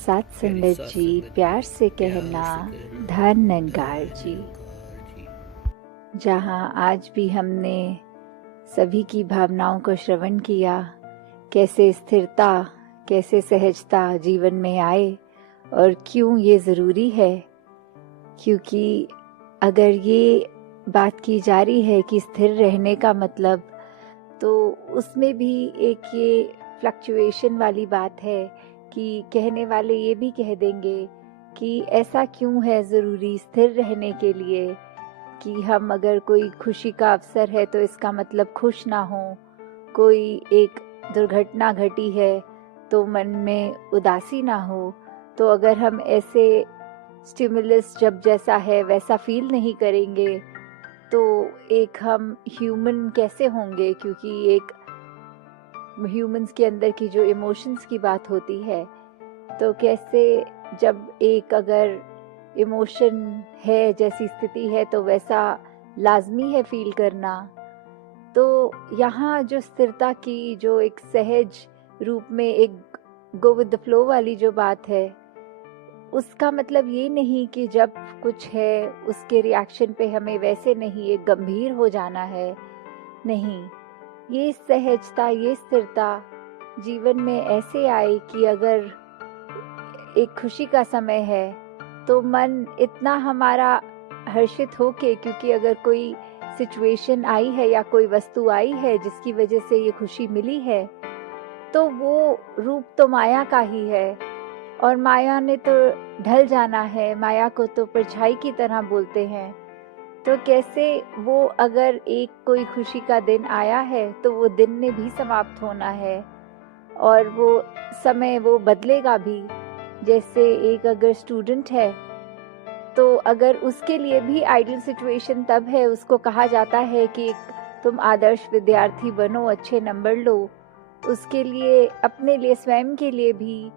साथ संगत जी प्यार से कहना धन ननकार जी। जहाँ आज भी हमने सभी की भावनाओं को श्रवण किया, कैसे स्थिरता, कैसे सहजता जीवन में आए और क्यों ये ज़रूरी है। क्योंकि अगर ये बात की जा रही है कि स्थिर रहने का मतलब, तो उसमें भी एक ये फ्लक्चुएशन वाली बात है कि कहने वाले ये भी कह देंगे कि ऐसा क्यों है ज़रूरी स्थिर रहने के लिए कि हम अगर कोई खुशी का अवसर है तो इसका मतलब खुश ना हो, कोई एक दुर्घटना घटी है तो मन में उदासी ना हो। तो अगर हम ऐसे स्टिमुलस जब जैसा है वैसा फील नहीं करेंगे तो एक हम ह्यूमन कैसे होंगे। क्योंकि एक ह्यूमंस के अंदर की जो इमोशंस की बात होती है, तो कैसे जब एक अगर इमोशन है, जैसी स्थिति है, तो वैसा लाजमी है फील करना। तो यहाँ जो स्थिरता की जो एक सहज रूप में एक गो विद द फ्लो वाली जो बात है, उसका मतलब ये नहीं कि जब कुछ है उसके रिएक्शन पे हमें वैसे नहीं एक गंभीर हो जाना है। नहीं, ये सहजता, ये स्थिरता जीवन में ऐसे आए कि अगर एक खुशी का समय है तो मन इतना हमारा हर्षित होके, क्योंकि अगर कोई सिचुएशन आई है या कोई वस्तु आई है जिसकी वजह से ये खुशी मिली है, तो वो रूप तो माया का ही है और माया ने तो ढल जाना है। माया को तो परछाई की तरह बोलते हैं। तो कैसे वो अगर एक कोई खुशी का दिन आया है तो वो दिन ने भी समाप्त होना है और वो समय वो बदलेगा भी। जैसे एक अगर स्टूडेंट है तो अगर उसके लिए भी आइडियल सिचुएशन तब है, उसको कहा जाता है कि तुम आदर्श विद्यार्थी बनो, अच्छे नंबर लो। उसके लिए, अपने लिए, स्वयं के लिए भी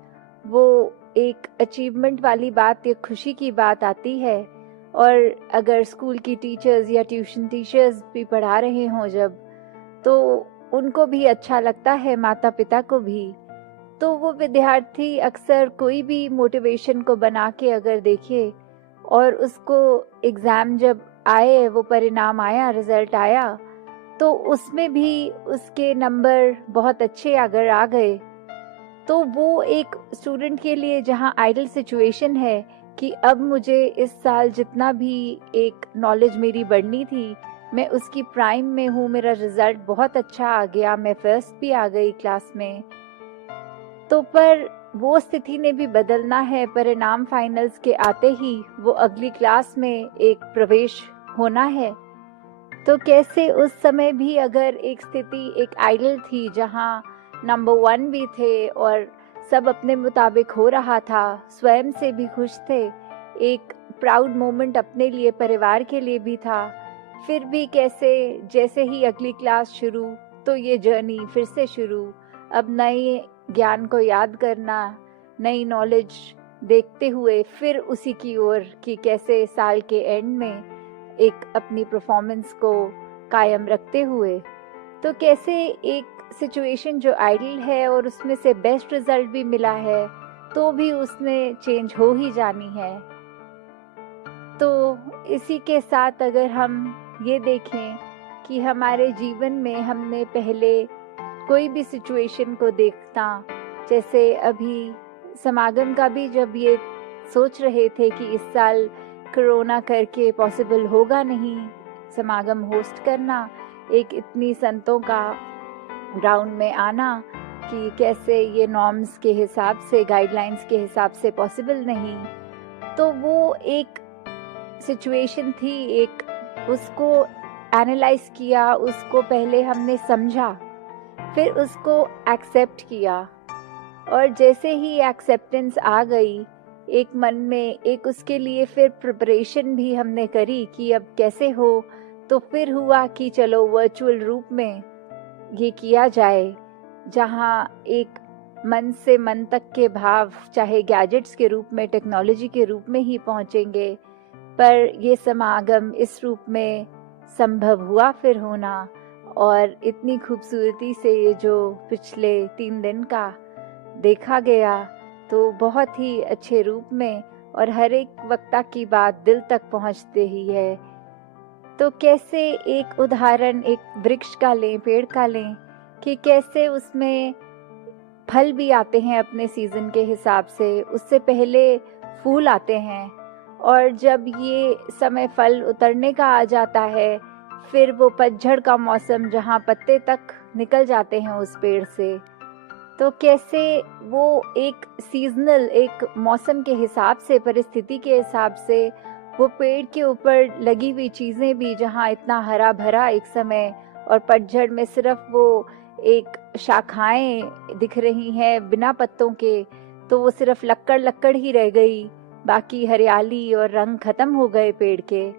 वो एक अचीवमेंट वाली बात, एक खुशी की बात आती है। और अगर स्कूल की टीचर्स या ट्यूशन टीचर्स भी पढ़ा रहे हों जब, तो उनको भी अच्छा लगता है, माता पिता को भी। तो वो विद्यार्थी अक्सर कोई भी मोटिवेशन को बना के अगर देखे और उसको एग्ज़ाम जब आए, वो परिणाम आया, रिजल्ट आया, तो उसमें भी उसके नंबर बहुत अच्छे अगर आ गए, तो वो एक स्टूडेंट के लिए जहाँ आइडियल सिचुएशन है कि अब मुझे इस साल जितना भी एक नॉलेज मेरी बढ़नी थी, मैं उसकी प्राइम में हूँ, मेरा रिजल्ट बहुत अच्छा आ गया, मैं फर्स्ट भी आ गई क्लास में। तो पर वो स्थिति ने भी बदलना है। परिणाम फाइनल्स के आते ही वो अगली क्लास में एक प्रवेश होना है। तो कैसे उस समय भी अगर एक स्थिति एक आइडियल थी जहाँ नंबर 1 भी थे और सब अपने मुताबिक हो रहा था, स्वयं से भी खुश थे, एक प्राउड मोमेंट अपने लिए, परिवार के लिए भी था, फिर भी कैसे जैसे ही अगली क्लास शुरू तो ये जर्नी फिर से शुरू। अब नए ज्ञान को याद करना, नई नॉलेज देखते हुए फिर उसी की ओर कि कैसे साल के एंड में एक अपनी परफॉर्मेंस को कायम रखते हुए, तो कैसे एक सिचुएशन जो आइडियल है और उसमें से बेस्ट रिजल्ट भी मिला है, तो भी उसने चेंज हो ही जानी है। तो इसी के साथ अगर हम ये देखें कि हमारे जीवन में हमने पहले कोई भी सिचुएशन को देखता, जैसे अभी समागम का भी जब ये सोच रहे थे कि इस साल कोरोना करके पॉसिबल होगा नहीं समागम होस्ट करना, एक इतनी संतों का ग्राउंड में आना, कि कैसे ये नॉर्म्स के हिसाब से, गाइडलाइंस के हिसाब से पॉसिबल नहीं। तो वो एक सिचुएशन थी, एक उसको एनालाइज किया, उसको पहले हमने समझा, फिर उसको एक्सेप्ट किया। और जैसे ही एक्सेप्टेंस आ गई एक मन में, एक उसके लिए फिर प्रिपरेशन भी हमने करी कि अब कैसे हो। तो फिर हुआ कि चलो वर्चुअल रूप में ये किया जाए, जहाँ एक मन से मन तक के भाव चाहे गैजेट्स के रूप में, टेक्नोलॉजी के रूप में ही पहुँचेंगे, पर ये समागम इस रूप में संभव हुआ फिर होना। और इतनी खूबसूरती से ये जो पिछले 3 दिन का देखा गया, तो बहुत ही अच्छे रूप में, और हर एक वक्ता की बात दिल तक पहुंचते ही है। तो कैसे एक उदाहरण एक वृक्ष का लें, पेड़ का लें, कि कैसे उसमें फल भी आते हैं अपने सीजन के हिसाब से, उससे पहले फूल आते हैं, और जब ये समय फल उतरने का आ जाता है, फिर वो पतझड़ का मौसम जहाँ पत्ते तक निकल जाते हैं उस पेड़ से, तो कैसे वो एक सीजनल, एक मौसम के हिसाब से, परिस्थिति के हिसाब से, वो पेड़ के ऊपर लगी हुई चीज़ें भी, जहाँ इतना हरा भरा एक समय, और पतझड़ में सिर्फ वो एक शाखाएं दिख रही हैं बिना पत्तों के, तो वो सिर्फ लक्कड़ लक्कड़ ही रह गई, बाकी हरियाली और रंग खत्म हो गए पेड़ के।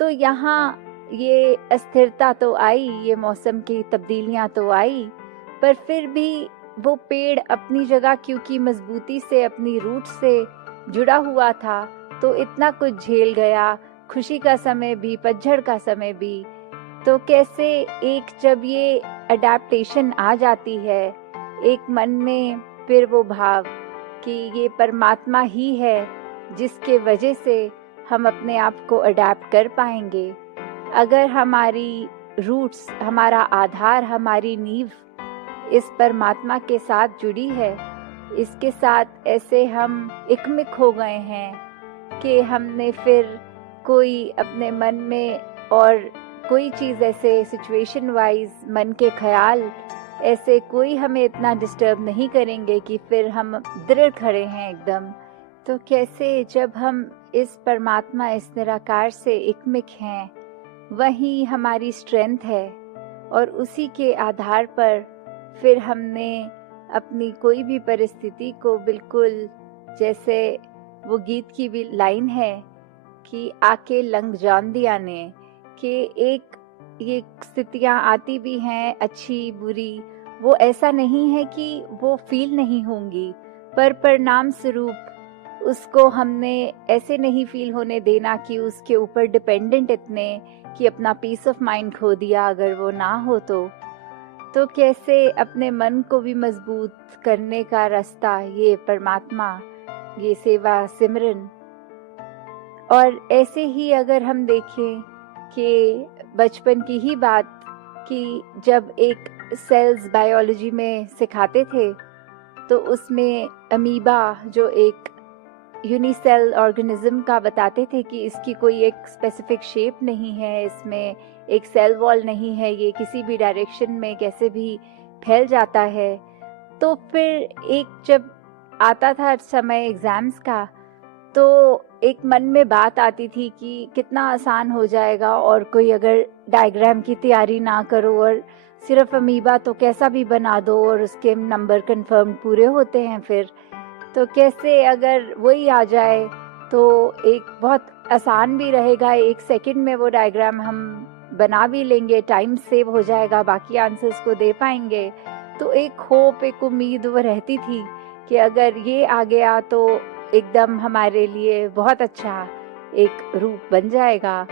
तो यहाँ ये अस्थिरता तो आई, ये मौसम की तब्दीलियां तो आई, पर फिर भी वो पेड़ अपनी जगह, क्योंकि मजबूती से अपनी रूट से जुड़ा हुआ था, तो इतना कुछ झेल गया, खुशी का समय भी, पतझड़ का समय भी। तो कैसे एक जब ये अडेप्टेशन आ जाती है एक मन में, फिर वो भाव कि ये परमात्मा ही है जिसके वजह से हम अपने आप को अडेप्ट कर पाएंगे। अगर हमारी रूट्स, हमारा आधार, हमारी नींव इस परमात्मा के साथ जुड़ी है, इसके साथ ऐसे हम एकमिक हो गए हैं कि हमने फिर कोई अपने मन में, और कोई चीज़ ऐसे सिचुएशन वाइज मन के ख्याल ऐसे कोई हमें इतना डिस्टर्ब नहीं करेंगे कि फिर हम दृढ़ खड़े हैं एकदम। तो कैसे जब हम इस परमात्मा, इस निराकार से एकमिक हैं, वही हमारी स्ट्रेंथ है, और उसी के आधार पर फिर हमने अपनी कोई भी परिस्थिति को बिल्कुल, जैसे वो गीत की भी लाइन है कि आके लंघ जान दिया ने, कि एक ये स्थितियां आती भी हैं अच्छी बुरी, वो ऐसा नहीं है कि वो फील नहीं होंगी, पर परिणाम स्वरूप उसको हमने ऐसे नहीं फील होने देना कि उसके ऊपर डिपेंडेंट इतने कि अपना पीस ऑफ माइंड खो दिया अगर वो ना हो तो कैसे अपने मन को भी मजबूत करने का रास्ता ये परमात्मा, ये सेवा सिमरन। और ऐसे ही अगर हम देखें कि बचपन की ही बात, कि जब एक सेल्स बायोलॉजी में सिखाते थे, तो उसमें अमीबा जो एक यूनिसेल ऑर्गेनिज्म का बताते थे कि इसकी कोई एक स्पेसिफिक शेप नहीं है, इसमें एक सेल वॉल नहीं है, ये किसी भी डायरेक्शन में कैसे भी फैल जाता है। तो फिर एक जब आता था समय एग्जाम्स का, तो एक मन में बात आती थी कि कितना आसान हो जाएगा, और कोई अगर डायग्राम की तैयारी ना करो और सिर्फ अमीबा तो कैसा भी बना दो और उसके नंबर कंफर्म पूरे होते हैं फिर। तो कैसे अगर वही आ जाए तो एक बहुत आसान भी रहेगा, एक सेकंड में वो डायग्राम हम बना भी लेंगे, टाइम सेव हो जाएगा, बाकी आंसर्स को दे पाएंगे। तो एक होप, एक उम्मीद वो रहती थी कि अगर ये आ गया तो एकदम हमारे लिए बहुत अच्छा एक रूप बन जाएगा।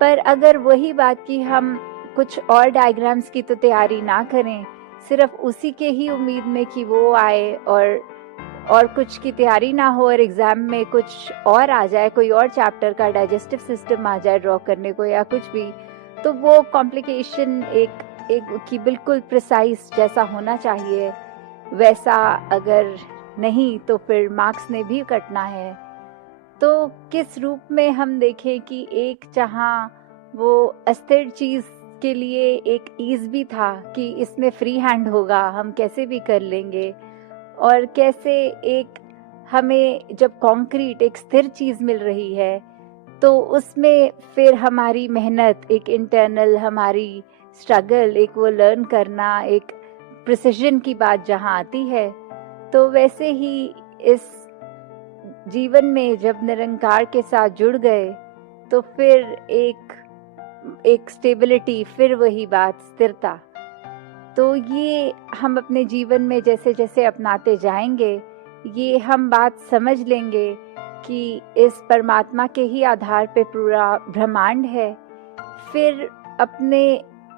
पर अगर वही बात की हम कुछ और डायग्राम्स की तो तैयारी ना करें, सिर्फ उसी के ही उम्मीद में कि वो आए, और कुछ की तैयारी ना हो और एग्जाम में कुछ और आ जाए, कोई और चैप्टर का डाइजेस्टिव सिस्टम आ जाए ड्रॉ करने को या कुछ भी, तो वो कॉम्प्लिकेशन एक की बिल्कुल प्रिसाइज जैसा होना चाहिए वैसा अगर नहीं तो फिर मार्क्स ने भी कटना है। तो किस रूप में हम देखें कि एक जहाँ वो अस्थिर चीज के लिए एक ईज भी था कि इसमें फ्री हैंड होगा, हम कैसे भी कर लेंगे, और कैसे एक हमें जब कॉन्क्रीट एक स्थिर चीज मिल रही है तो उसमें फिर हमारी मेहनत, एक इंटरनल हमारी स्ट्रगल, एक वो लर्न करना, एक प्रिसिजन की बात जहाँ आती है, तो वैसे ही इस जीवन में जब निरंकार के साथ जुड़ गए तो फिर एक स्टेबिलिटी, फिर वही बात स्थिरता। तो ये हम अपने जीवन में जैसे जैसे अपनाते जाएंगे, ये हम बात समझ लेंगे कि इस परमात्मा के ही आधार पे पूरा ब्रह्मांड है। फिर अपने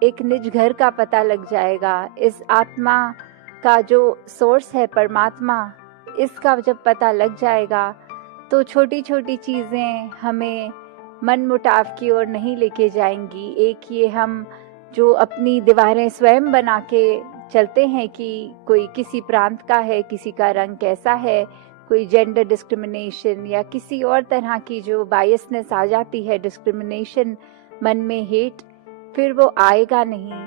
एक निज घर का पता लग जाएगा, इस आत्मा का जो सोर्स है परमात्मा, इसका जब पता लग जाएगा तो छोटी छोटी चीज़ें हमें मनमुटाव की ओर नहीं लेके जाएंगी। एक ये हम जो अपनी दीवारें स्वयं बना के चलते हैं कि कोई किसी प्रांत का है, किसी का रंग कैसा है, कोई जेंडर डिस्क्रिमिनेशन या किसी और तरह की जो बायसनेस आ जाती है, डिस्क्रिमिनेशन, मन में हेट, फिर वो आएगा नहीं।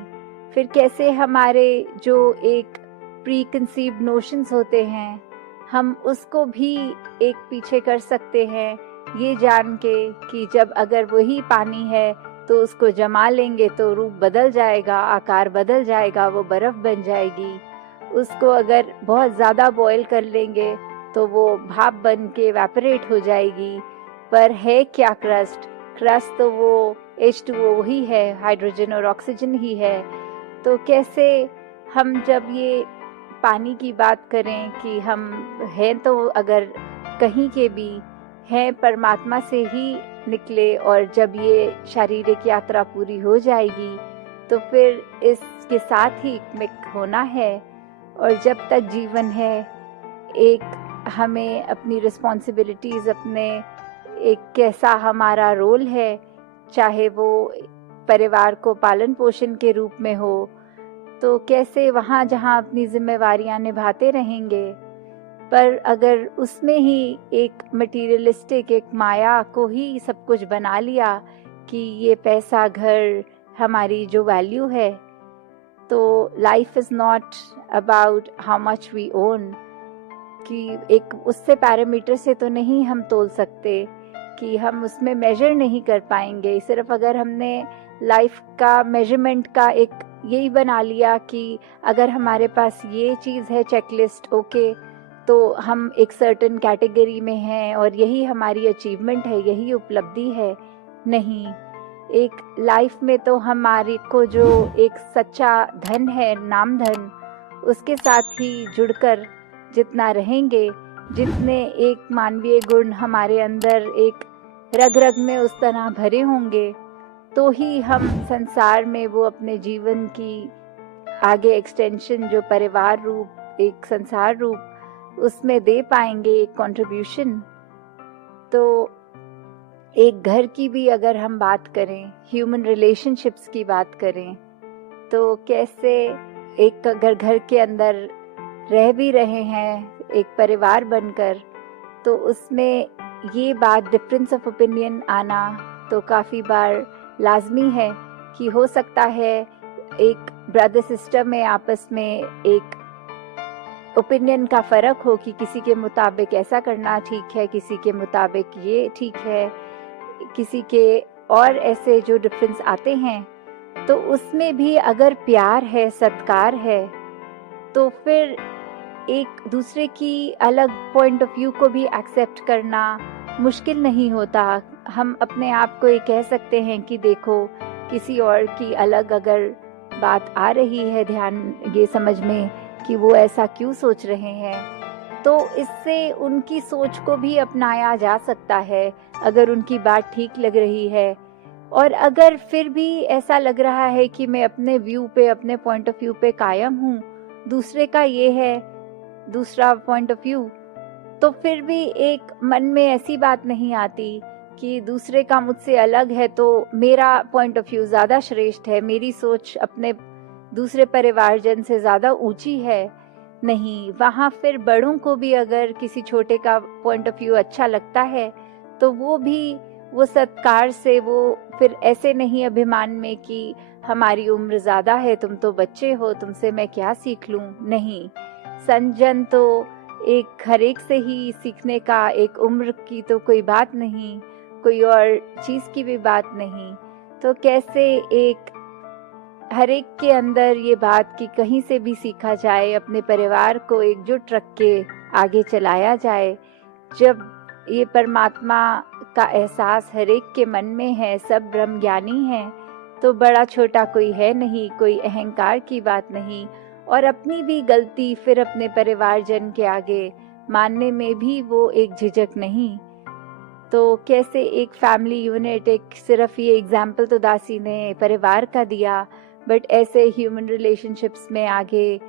फिर कैसे हमारे जो एक प्री कंसीव्ड नोशंस होते हैं, हम उसको भी एक पीछे कर सकते हैं, ये जान के कि जब अगर वही पानी है तो उसको जमा लेंगे तो रूप बदल जाएगा, आकार बदल जाएगा, वो बर्फ बन जाएगी। उसको अगर बहुत ज़्यादा बॉईल कर लेंगे तो वो भाप बन के एवेपोरेट हो जाएगी। पर है क्या क्रस्ट? क्रस्ट तो वो H2O ही है, हाइड्रोजन और ऑक्सीजन ही है। तो कैसे हम जब ये पानी की बात करें कि हम हैं तो अगर कहीं के भी हैं, परमात्मा से ही निकले, और जब ये शारीरिक यात्रा पूरी हो जाएगी तो फिर इसके साथ ही मिक होना है। और जब तक जीवन है, एक हमें अपनी रिस्पॉन्सिबिलिटीज़, अपने एक कैसा हमारा रोल है, चाहे वो परिवार को पालन पोषण के रूप में हो, तो कैसे वहाँ जहाँ अपनी जिम्मेवारियाँ निभाते रहेंगे। पर अगर उसमें ही एक मटीरियलिस्टिक, एक माया को ही सब कुछ बना लिया कि ये पैसा, घर हमारी जो वैल्यू है, तो life is not about how much we own, कि एक उससे पैरामीटर से तो नहीं हम तोल सकते, कि हम उसमें मेजर नहीं कर पाएंगे। सिर्फ अगर हमने लाइफ का मेजरमेंट का एक यही बना लिया कि अगर हमारे पास ये चीज़ है, चेकलिस्ट, ओके, तो हम एक सर्टेन कैटेगरी में हैं और यही हमारी अचीवमेंट है, यही उपलब्धि है। नहीं, एक लाइफ में तो हमारे को जो एक सच्चा धन है, नाम धन, उसके साथ ही जुड़कर जितना रहेंगे, जितने एक मानवीय गुण हमारे अंदर एक रग रग में उस तरह भरे होंगे, तो ही हम संसार में वो अपने जीवन की आगे एक्सटेंशन, जो परिवार रूप, एक संसार रूप, उसमें दे पाएंगे एक कंट्रीब्यूशन। तो एक घर की भी अगर हम बात करें, ह्यूमन रिलेशनशिप्स की बात करें, तो कैसे एक अगर घर के अंदर रह भी रहे हैं एक परिवार बनकर, तो उसमें ये बात डिफरेंस ऑफ ओपिनियन आना तो काफ़ी बार लाजमी है कि हो सकता है एक ब्रदर सिस्टर में आपस में एक ओपिनियन का फ़र्क हो कि किसी के मुताबिक ऐसा करना ठीक है, किसी के मुताबिक ये ठीक है, किसी के और ऐसे जो डिफरेंस आते हैं, तो उसमें भी अगर प्यार है, सत्कार है, तो फिर एक दूसरे की अलग पॉइंट ऑफ व्यू को भी एक्सेप्ट करना मुश्किल नहीं होता। हम अपने आप को ये कह सकते हैं कि देखो, किसी और की अलग अगर बात आ रही है ध्यान ये समझ में कि वो ऐसा क्यों सोच रहे हैं, तो इससे उनकी सोच को भी अपनाया जा सकता है अगर उनकी बात ठीक लग रही है। और अगर फिर भी ऐसा लग रहा है कि मैं अपने व्यू पे, अपने पॉइंट ऑफ व्यू पे कायम हूँ, दूसरे का ये है दूसरा पॉइंट ऑफ व्यू, तो फिर भी एक मन में ऐसी बात नहीं आती कि दूसरे का मुझसे अलग है तो मेरा पॉइंट ऑफ व्यू ज़्यादा श्रेष्ठ है, मेरी सोच अपने दूसरे परिवारजन से ज़्यादा ऊंची है। नहीं, वहाँ फिर बड़ों को भी अगर किसी छोटे का पॉइंट ऑफ व्यू अच्छा लगता है तो वो भी वो सत्कार से, वो फिर ऐसे नहीं अभिमान में कि हमारी उम्र ज़्यादा है, तुम तो बच्चे हो, तुमसे मैं क्या सीख लूँ। नहीं, संजन तो एक हर एक से ही सीखने का, एक उम्र की तो कोई बात नहीं, कोई और चीज़ की भी बात नहीं। तो कैसे एक हर एक के अंदर ये बात कि कहीं से भी सीखा जाए, अपने परिवार को एकजुट रख के आगे चलाया जाए। जब ये परमात्मा का एहसास हर एक के मन में है, सब ब्रह्म ज्ञानी हैं, तो बड़ा छोटा कोई है नहीं, कोई अहंकार की बात नहीं, और अपनी भी गलती फिर अपने परिवारजन के आगे मानने में भी वो एक झिझक नहीं। तो कैसे एक फैमिली यूनिट, एक सिर्फ ये एग्जाम्पल तो दासी ने परिवार का दिया, बट ऐसे ह्यूमन रिलेशनशिप्स में आगे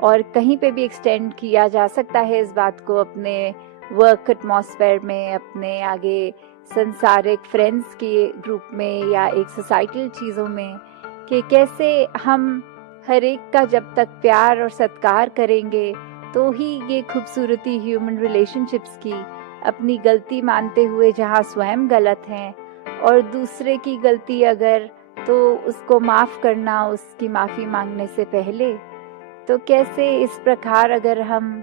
और कहीं पे भी एक्सटेंड किया जा सकता है इस बात को अपने वर्क एटमॉस्फेयर में, अपने आगे संसारिक फ्रेंड्स के ग्रुप में या एक सोसाइटल चीज़ों में, कि कैसे हम हर एक का जब तक प्यार और सत्कार करेंगे तो ही ये खूबसूरती ह्यूमन रिलेशनशिप्स की, अपनी गलती मानते हुए जहाँ स्वयं गलत हैं और दूसरे की गलती अगर तो उसको माफ़ करना उसकी माफ़ी मांगने से पहले, तो कैसे इस प्रकार अगर हम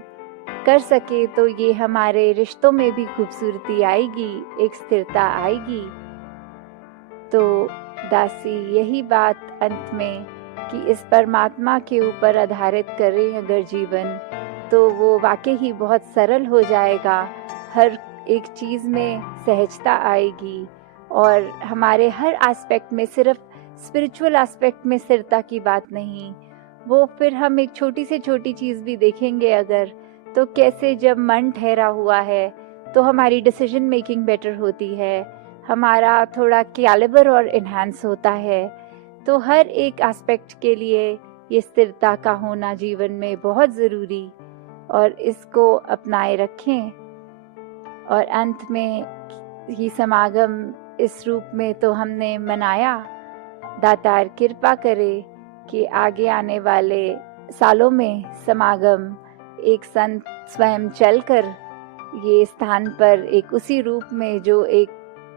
कर सके तो ये हमारे रिश्तों में भी खूबसूरती आएगी, एक स्थिरता आएगी। तो दासी यही बात अंत में कि इस परमात्मा के ऊपर आधारित करें अगर जीवन, तो वो वाकई ही बहुत सरल हो जाएगा। हर एक चीज़ में सहजता आएगी और हमारे हर एस्पेक्ट में, सिर्फ स्पिरिचुअल एस्पेक्ट में स्थिरता की बात नहीं, वो फिर हम एक छोटी से छोटी चीज़ भी देखेंगे अगर, तो कैसे जब मन ठहरा हुआ है तो हमारी डिसीजन मेकिंग बेटर होती है, हमारा थोड़ा कैलिबर और इन्हांस होता है। तो हर एक एस्पेक्ट के लिए ये स्थिरता का होना जीवन में बहुत ज़रूरी, और इसको अपनाए रखें। और अंत में ही समागम इस रूप में तो हमने मनाया। दातार कृपा करे कि आगे आने वाले सालों में समागम एक संत स्वयं चलकर ये स्थान पर एक उसी रूप में जो एक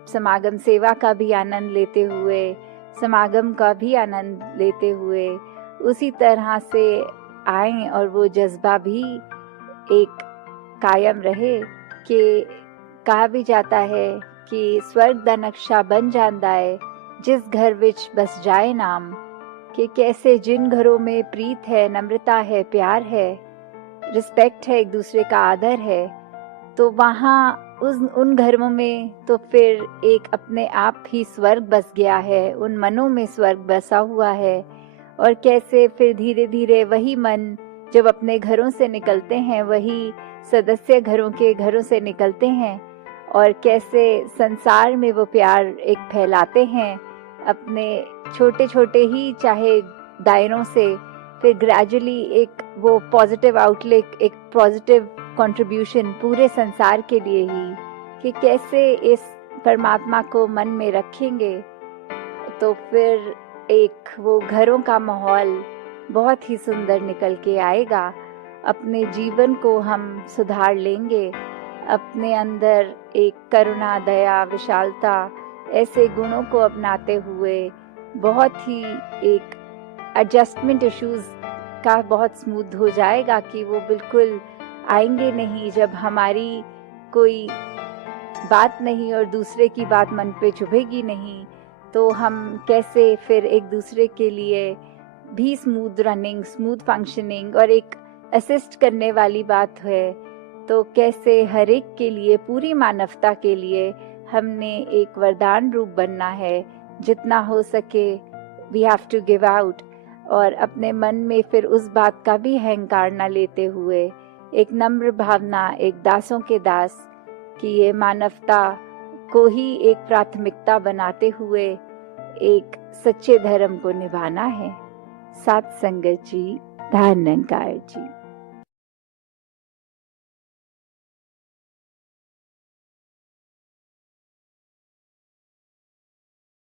समागम सेवा का भी आनंद लेते हुए, समागम का भी आनंद लेते हुए उसी तरह से आए, और वो जज्बा भी एक कायम रहे। कि कहा भी जाता है कि स्वर्ग दा नक्शा बन जाता है जिस घर विच बस जाए नाम, कि कैसे जिन घरों में प्रीत है, नम्रता है, प्यार है, रिस्पेक्ट है, एक दूसरे का आदर है, तो वहाँ उन घरों में तो फिर एक अपने आप ही स्वर्ग बस गया है, उन मनों में स्वर्ग बसा हुआ है। और कैसे फिर धीरे धीरे वही मन जब अपने घरों से निकलते हैं, वही सदस्य घरों से निकलते हैं, और कैसे संसार में वो प्यार एक फैलाते हैं अपने छोटे छोटे ही चाहे दायरों से, फिर ग्रेजुअली एक वो पॉजिटिव आउटलुक, एक पॉजिटिव कंट्रीब्यूशन पूरे संसार के लिए ही, कि कैसे इस परमात्मा को मन में रखेंगे तो फिर एक वो घरों का माहौल बहुत ही सुंदर निकल के आएगा। अपने जीवन को हम सुधार लेंगे, अपने अंदर एक करुणा, दया, विशालता, ऐसे गुणों को अपनाते हुए बहुत ही एक एडजस्टमेंट इश्यूज का बहुत स्मूथ हो जाएगा, कि वो बिल्कुल आएंगे नहीं जब हमारी कोई बात नहीं और दूसरे की बात मन पे चुभेगी नहीं, तो हम कैसे फिर एक दूसरे के लिए भी स्मूथ रनिंग, स्मूथ फंक्शनिंग और एक असिस्ट करने वाली बात है, तो कैसे हर एक के लिए, पूरी मानवता के लिए हमने एक वरदान रूप बनना है। जितना हो सके we have to give out, और अपने मन में फिर उस बात का भी अहंकार न लेते हुए एक नम्र भावना, एक दासों के दास कि ये मानवता को ही एक प्राथमिकता बनाते हुए एक सच्चे धर्म को निभाना है। सात संगत जी, धन निरंकार जी।